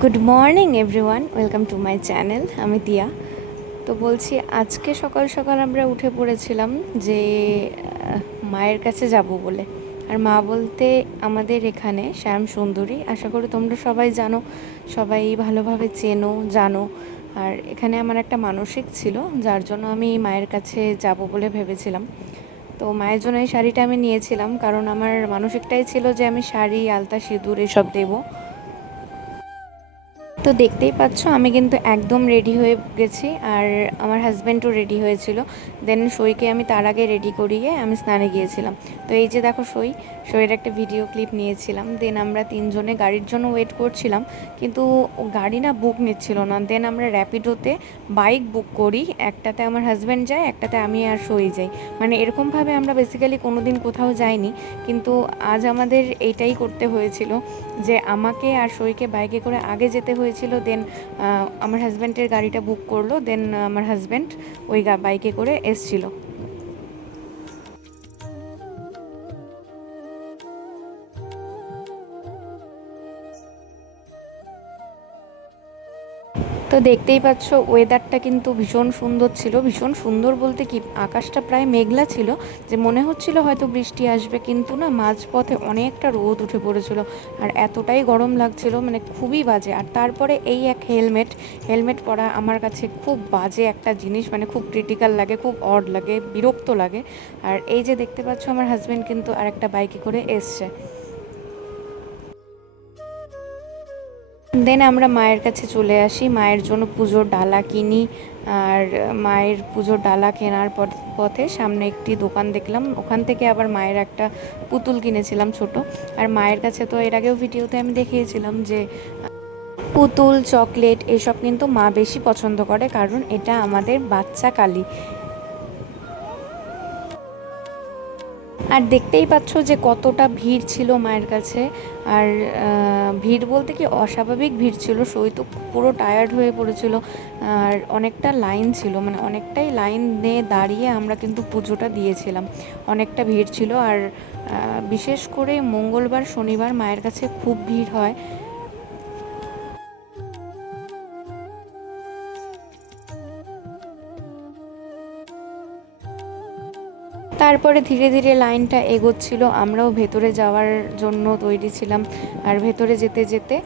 Good morning everyone, welcome to my channel. আমি দিয়া। তো বলছি, আজকে সকাল সকাল আমরা উঠে পড়েছিলাম যে মায়ের কাছে যাব বলে। আর মা বলতে আমাদের এখানে শ্যাম সুন্দরী, আশা করি তোমরা সবাই জানো, সবাই ভালোভাবে চেনো জানো। আর এখানে আমার একটা মানসিক ছিল, যার জন্য আমি মায়ের কাছে যাব বলে ভেবেছিলাম। তো মায়ের জন্য এই শাড়িটা আমি নিয়েছিলাম, কারণ আমার মানসিকটাই ছিল যে আমি শাড়ি, আলতা, সিঁদুর এসব দেবো। তো দেখতেই পাচ্ছ আমি কিন্তু একদম রেডি হয়ে গেছি, আর আমার হাজব্যান্ডও রেডি হয়েছিল। দেন সইকে আমি তার আগে রেডি করিয়ে আমি স্নানে গিয়েছিলাম। তো এই যে দেখো সইয়ের একটা ভিডিও ক্লিপ নিয়েছিলাম। দেন আমরা তিনজনে গাড়ির জন্য ওয়েট করছিলাম, কিন্তু গাড়ি না বুক নিচ্ছিল না। দেন আমরা র্যাপিডোতে বাইক বুক করি, একটাতে আমার হাজব্যান্ড যায়, একটাতে আমি আর সই যাই। মানে এরকমভাবে আমরা বেসিক্যালি কোনো দিন কোথাও যাইনি, কিন্তু আজ আমাদের এইটাই করতে হয়েছিল যে আমাকে আর সইকে বাইকে করে আগে যেতে হয়েছিল। দেন আমার হাজব্যান্ডের গাড়িটা বুক করলো, দেন আমার হাজব্যান্ড ওই বাইকে করে এসছিল। তো দেখতেই পাচ্ছ ওয়েদারটা কিন্তু ভীষণ সুন্দর ছিল। ভীষণ সুন্দর বলতে কি, আকাশটা প্রায় মেঘলা ছিল, যে মনে হচ্ছিল হয়তো বৃষ্টি আসবে, কিন্তু না, মাঝপথে অনেকটা রোদ উঠে পড়েছিল। আর এতটাই গরম লাগছিল, মানে খুবই বাজে। আর তারপরে এই এক হেলমেট পরা আমার কাছে খুব বাজে একটা জিনিস, মানে খুব ক্রিটিক্যাল লাগে, খুব অড লাগে, বিরক্ত লাগে। আর এই যে দেখতে পাচ্ছ আমার হাজব্যান্ড কিন্তু আরেকটা বাইকে করে এসছে। দেন আমরা মায়ের কাছে চলে আসি, মায়ের জন্য পুজোর ডালা কিনি। আর মায়ের পুজোর ডালা কেনার পথে সামনে একটি দোকান দেখলাম, ওখান থেকে আবার মায়ের একটা পুতুল কিনেছিলাম ছোট। আর মায়ের কাছে তো এর আগেও ভিডিওতে আমি দেখিয়েছিলাম যে পুতুল, চকলেট এসব কিন্তু মা বেশি পছন্দ করে, কারণ এটা আমাদের বাচ্চা কালী। আর দেখতেই পাচ্ছ যে কতটা ভিড় ছিল মায়ের কাছে। আর ভিড় বলতে কি, অস্বাভাবিক ভিড় ছিল। সই তো পুরো টায়ার্ড হয়ে পড়েছিল। আর অনেকটা লাইন ছিল, মানে অনেকটাই লাইন নিয়ে দাঁড়িয়ে আমরা কিন্তু পুজোটা দিয়েছিলাম। অনেকটা ভিড় ছিল। আর বিশেষ করে মঙ্গলবার, শনিবার মায়ের কাছে খুব ভিড় হয়। তারপরে ধীরে ধীরে লাইনটা এগোচ্ছিল, আমরাও ভেতরে যাওয়ার জন্য তৈরি ছিলাম। আর ভেতরে যেতে যেতে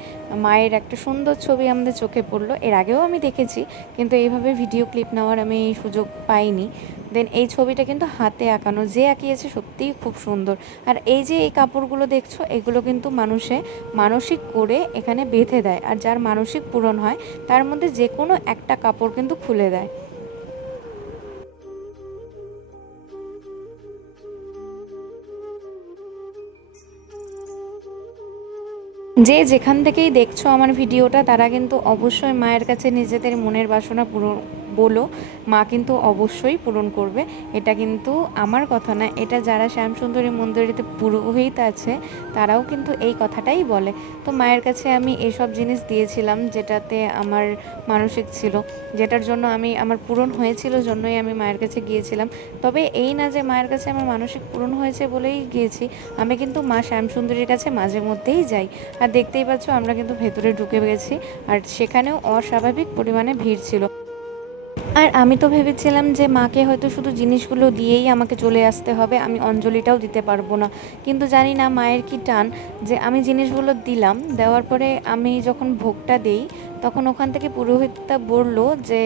মায়ের একটা সুন্দর ছবি আমাদের চোখে পড়লো। এর আগেও আমি দেখেছি, কিন্তু এইভাবে ভিডিও ক্লিপ নেওয়ার আমি সুযোগ পাইনি। দেন এই ছবিটা কিন্তু হাতে আঁকানো, যে আঁকিয়েছে সত্যিই খুব সুন্দর। আর এই যে এই কাপড়গুলো দেখছো, এগুলো কিন্তু মানুষে মানসিক করে এখানে বেঁধে দেয়, আর যার মানসিক পূরণ হয় তার মধ্যে যে কোনো একটা কাপড় কিন্তু খুলে দেয়। যে যেখান থেকেই দেখছো আমার ভিডিওটা, তারা কিন্তু অবশ্যই মায়ের কাছে নিজেদের মনের বাসনা পূরণ বলো, মা কিন্তু অবশ্যই পূরণ করবে। এটা কিন্তু আমার কথা না, এটা যারা শ্যামসুন্দরী মন্দিরেতে পুরোহিত আছে তারাও কিন্তু এই কথাটাই বলে। তো মায়ের কাছে আমি এসব জিনিস দিয়েছিলাম, যেটাতে আমার মানসিক ছিল, যেটার জন্য আমি আমার পূরণ হয়েছিল জন্যই আমি মায়ের কাছে গিয়েছিলাম। তবে এই না যে মায়ের কাছে আমার মানসিক পূরণ হয়েছে বলেই গিয়েছি, আমি কিন্তু মা শ্যামসুন্দরীর কাছে মাঝে মধ্যেই যাই। আর দেখতেই পাচ্ছ আমরা কিন্তু ভেতরে ঢুকে গেছি, আর সেখানেও অস্বাভাবিক পরিমাণে ভিড় ছিল। আর আমি তো ভেবেছিলাম যে মাকে হয়তো শুধু জিনিসগুলো দিয়েই আমাকে চলে আসতে হবে, আমি অঞ্জলিটাও দিতে পারবো না। কিন্তু জানি না মায়ের কি টান, যে আমি জিনিসগুলো দিলাম, দেওয়ার পরে আমি যখন ভোগটা দেই, তখন ওখান থেকে পুরোহিতটা বলল যে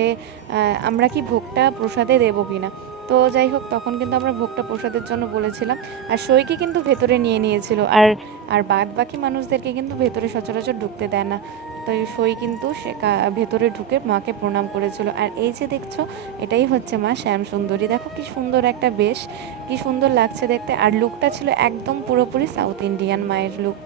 আমরা কি ভোগটা প্রসাদে দেবো কিনা। তো যাই হোক, তখন কিন্তু আমরা ভোগটা প্রসাদের জন্য বলেছিলাম। আর সইকে কিন্তু ভেতরে নিয়ে নিয়েছিল, আর আর বাদ বাকি মানুষদেরকে কিন্তু ভেতরে সচরাচর ঢুকতে দেয় না। তো এই সই কিন্তু সে ভেতরে ঢুকে মাকে প্রণাম করেছিল। আর এই যে দেখছো, এটাই হচ্ছে মা শ্যামসুন্দরী। দেখো কি সুন্দর একটা বেশ, কি সুন্দর লাগছে দেখতে। আর লুকটা ছিল একদম পুরোপুরি সাউথ ইন্ডিয়ান মায়ের লুক।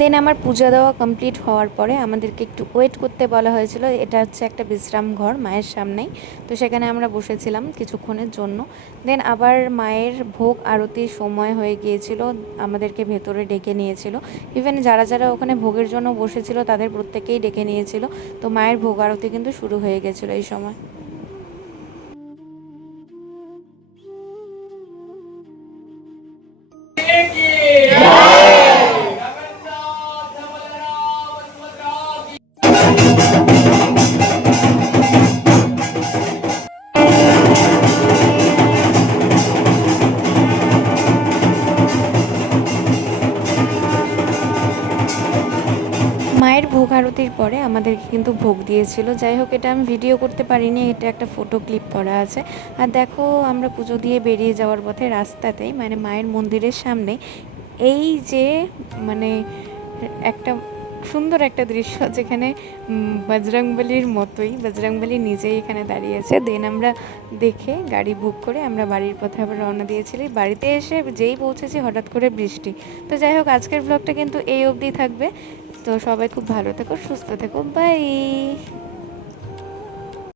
দেন আমার পূজা দেওয়া কমপ্লিট হওয়ার পরে আমাদেরকে একটু ওয়েট করতে বলা হয়েছিল। এটা হচ্ছে একটা বিশ্রাম ঘর মায়ের সামনেই। তো সেখানে আমরা বসেছিলাম কিছুক্ষণের জন্য। দেন আবার মায়ের ভোগ আরতির সময় হয়ে গিয়েছিল, আমাদেরকে ভেতরে ডেকে নিয়েছিল। ইভেন যারা যারা ওখানে ভোগের জন্য বসেছিল তাদের প্রত্যেকেই ডেকে নিয়েছিল। তো মায়ের ভোগ আরতি কিন্তু শুরু হয়ে গেছিলো এই সময়। ভোগ আরতির পরে আমাদেরকে কিন্তু ভোগ দিয়েছিল। যাই হোক, এটা আমি ভিডিও করতে পারিনি, এটা একটা ফটো ক্লিপ করা আছে। আর দেখো, আমরা পুজো দিয়ে বেরিয়ে যাওয়ার পথে রাস্তাতেই, মানে মায়ের মন্দিরের সামনে এই যে মানে একটা সুন্দর একটা দৃশ্য, যেখানে বজরংবলির মতোই বজরংবলী নিজেই এখানে দাঁড়িয়েছে। দেন আমরা দেখে গাড়ি বুক করে আমরা বাড়ির পথে আবার রওনা দিয়েছিলি। বাড়িতে এসে যেই পৌঁছেছি হঠাৎ করে বৃষ্টি। তো যাই হোক, আজকের ব্লগটা কিন্তু এই অবধি থাকবে। তো সবাই খুব ভালো থেকো, সুস্থ থেকো, বাই।